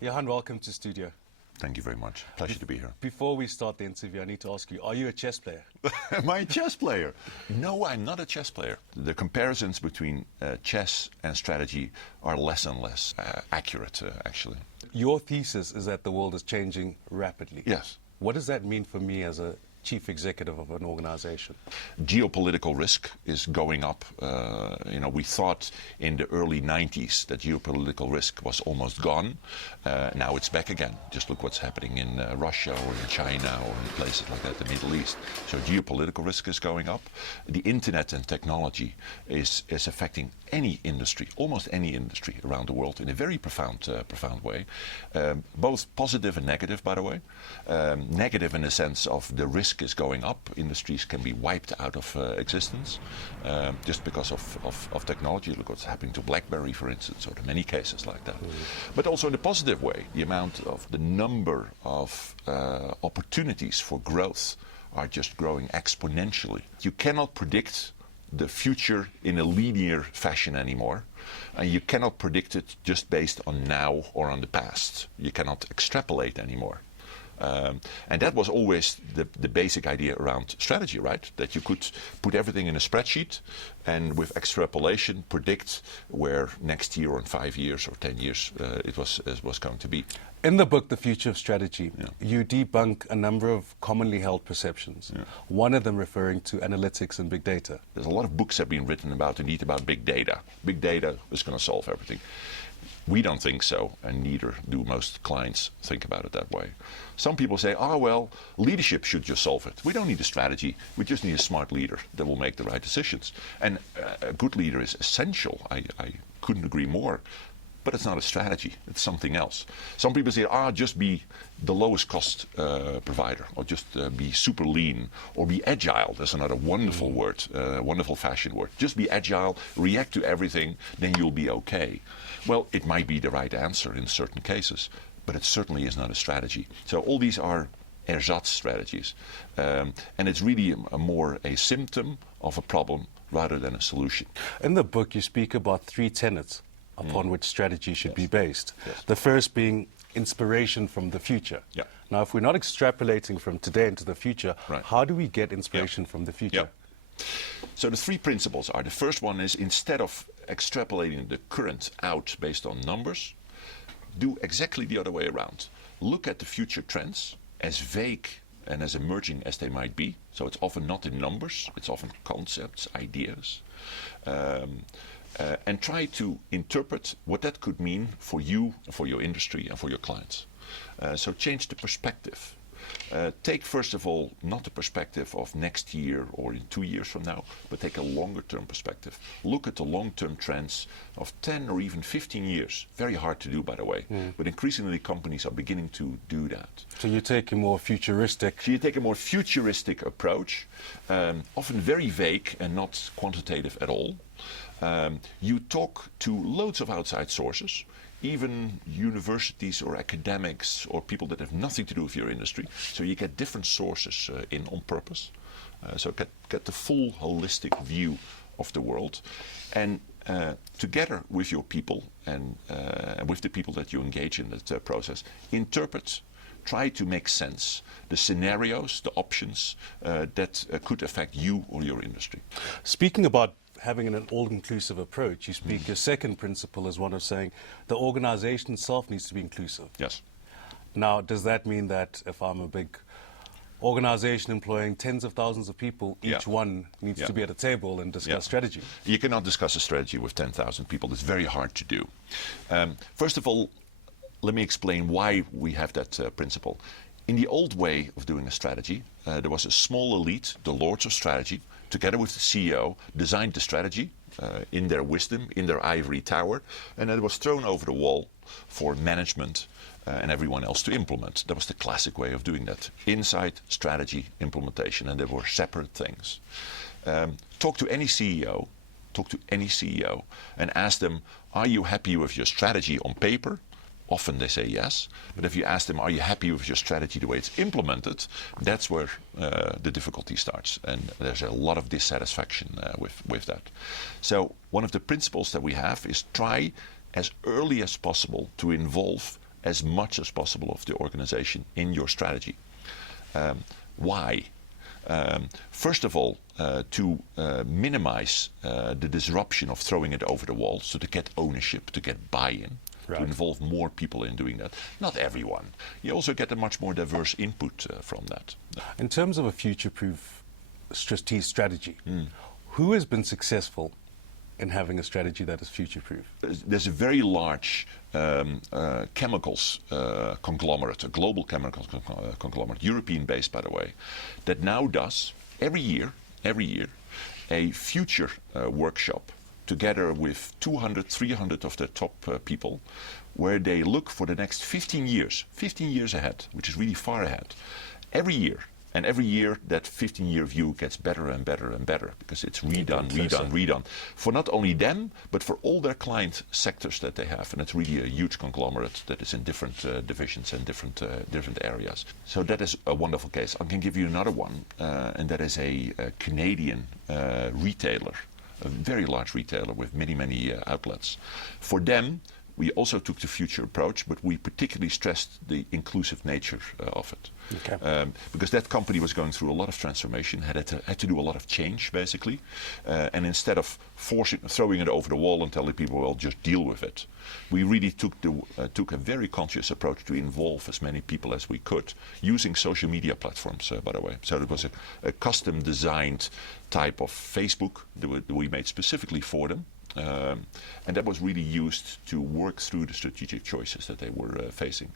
Johan, welcome to studio. Thank you very much. Pleasure to be here. Before we start the interview, I need to ask you, are you a chess player? Am I a chess player? No, I'm not a chess player. The comparisons between chess and strategy are less and less accurate, actually. Your thesis is that the world is changing rapidly. Yes. What does that mean for me as a chief executive of an organization? Geopolitical risk is going up. We thought in the early 90s that geopolitical risk was almost gone. Now it's back again. Just look what's happening in Russia or in China or in places like that, the Middle East. So geopolitical risk is going up. The internet and technology is affecting any industry, almost any industry around the world in a very profound way. Both positive and negative, by the way. Negative in the sense of the risk is going up. Industries can be wiped out of existence just because of technology. Look what's happening to BlackBerry, for instance, or in many cases like that. But also in a positive way, the number of opportunities for growth are just growing exponentially. You cannot predict the future in a linear fashion anymore. And you cannot predict it just based on now or on the past. You cannot extrapolate anymore. And that was always the basic idea around strategy, right? That you could put everything in a spreadsheet and with extrapolation predict where next year or in 5 years or 10 years it was going to be. In the book, The Future of Strategy, you debunk a number of commonly held perceptions, one of them referring to analytics and big data. There's a lot of books that have been written about big data. Big data is going to solve everything. We don't think so, and neither do most clients think about it that way. Some people say, leadership should just solve it. We don't need a strategy, we just need a smart leader that will make the right decisions. And a good leader is essential, I couldn't agree more. But it's not a strategy, it's something else. Some people say, just be the lowest cost provider, or just be super lean, or be agile. That's another wonderful word, wonderful fashion word. Just be agile, react to everything, then you'll be okay. Well, it might be the right answer in certain cases, but it certainly is not a strategy. So all these are ersatz strategies. And it's really more a symptom of a problem rather than a solution. In the book, you speak about 3 tenets upon which strategy should be based. Yes. The first being inspiration from the future. Yeah. Now, if we're not extrapolating from today into the future, right, how do we get inspiration from the future? So the 3 principles are, the first one is, instead of extrapolating the current out based on numbers, do exactly the other way around. Look at the future trends, as vague and as emerging as they might be. So it's often not in numbers, it's often concepts, ideas. And try to interpret what that could mean for you, for your industry, and for your clients. So change the perspective. Take, first of all, not the perspective of next year or in 2 years from now, but take a longer-term perspective. Look at the long-term trends of 10 or even 15 years. Very hard to do, by the way, but increasingly companies are beginning to do that. So you take a more futuristic... So you take a more futuristic approach, often very vague and not quantitative at all. You talk to loads of outside sources, even universities or academics or people that have nothing to do with your industry. So you get different sources in on purpose. So get the full holistic view of the world. And together with your people and with the people that you engage in that process, interpret, try to make sense the scenarios, the options that could affect you or your industry. Speaking about having an all-inclusive approach, you speak, your second principle is one of saying the organization itself needs to be inclusive. Yes. Now, does that mean that if I'm a big organization employing tens of thousands of people, each one needs to be at a table and discuss strategy? You cannot discuss a strategy with 10,000 people. It's very hard to do. First of all, let me explain why we have that principle. In the old way of doing a strategy, there was a small elite, the lords of strategy, together with the CEO, designed the strategy in their wisdom, in their ivory tower, and it was thrown over the wall for management and everyone else to implement. That was the classic way of doing that. Insight, strategy, implementation, and they were separate things. Talk to any CEO, and ask them, are you happy with your strategy on paper? Often they say yes, but if you ask them, are you happy with your strategy the way it's implemented, that's where the difficulty starts, and there's a lot of dissatisfaction with that. So one of the principles that we have is try as early as possible to involve as much as possible of the organization in your strategy. Why? First of all, to minimize the disruption of throwing it over the wall, so to get ownership, to get buy-in, to involve more people in doing that. Not everyone. You also get a much more diverse input from that. In terms of a future-proof strategy, who has been successful in having a strategy that is future-proof? There's a very large chemicals conglomerate, a global chemicals conglomerate, European-based, by the way, that now does every year, a future workshop together with 200, 300 of the top people, where they look for the next 15 years ahead, which is really far ahead, every year. And every year, that 15-year view gets better and better and better, because it's redone, for not only them, but for all their client sectors that they have. And it's really a huge conglomerate that is in different divisions and different areas. So that is a wonderful case. I can give you another one, and that is a Canadian retailer, a very large retailer with many outlets. For them, we also took the future approach, but we particularly stressed the inclusive nature of it. Okay. Because that company was going through a lot of transformation, had to do a lot of change, basically. And instead of throwing it over the wall and telling people, well, just deal with it, we really took a very conscious approach to involve as many people as we could, using social media platforms, by the way. So it was a custom-designed type of Facebook that we made specifically for them. And that was really used to work through the strategic choices that they were facing.